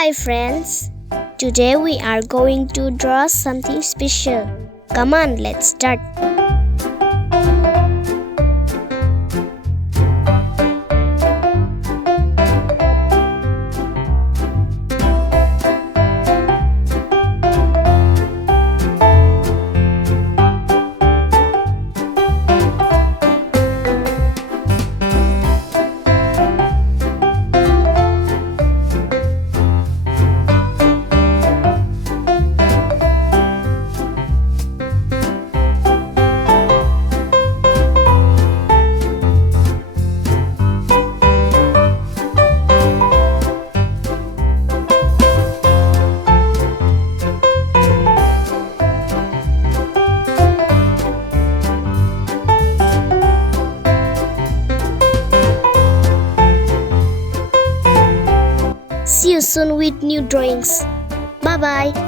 Hi friends, today we are going to draw something special. Come on, let's start. See you soon with new drawings. Bye bye.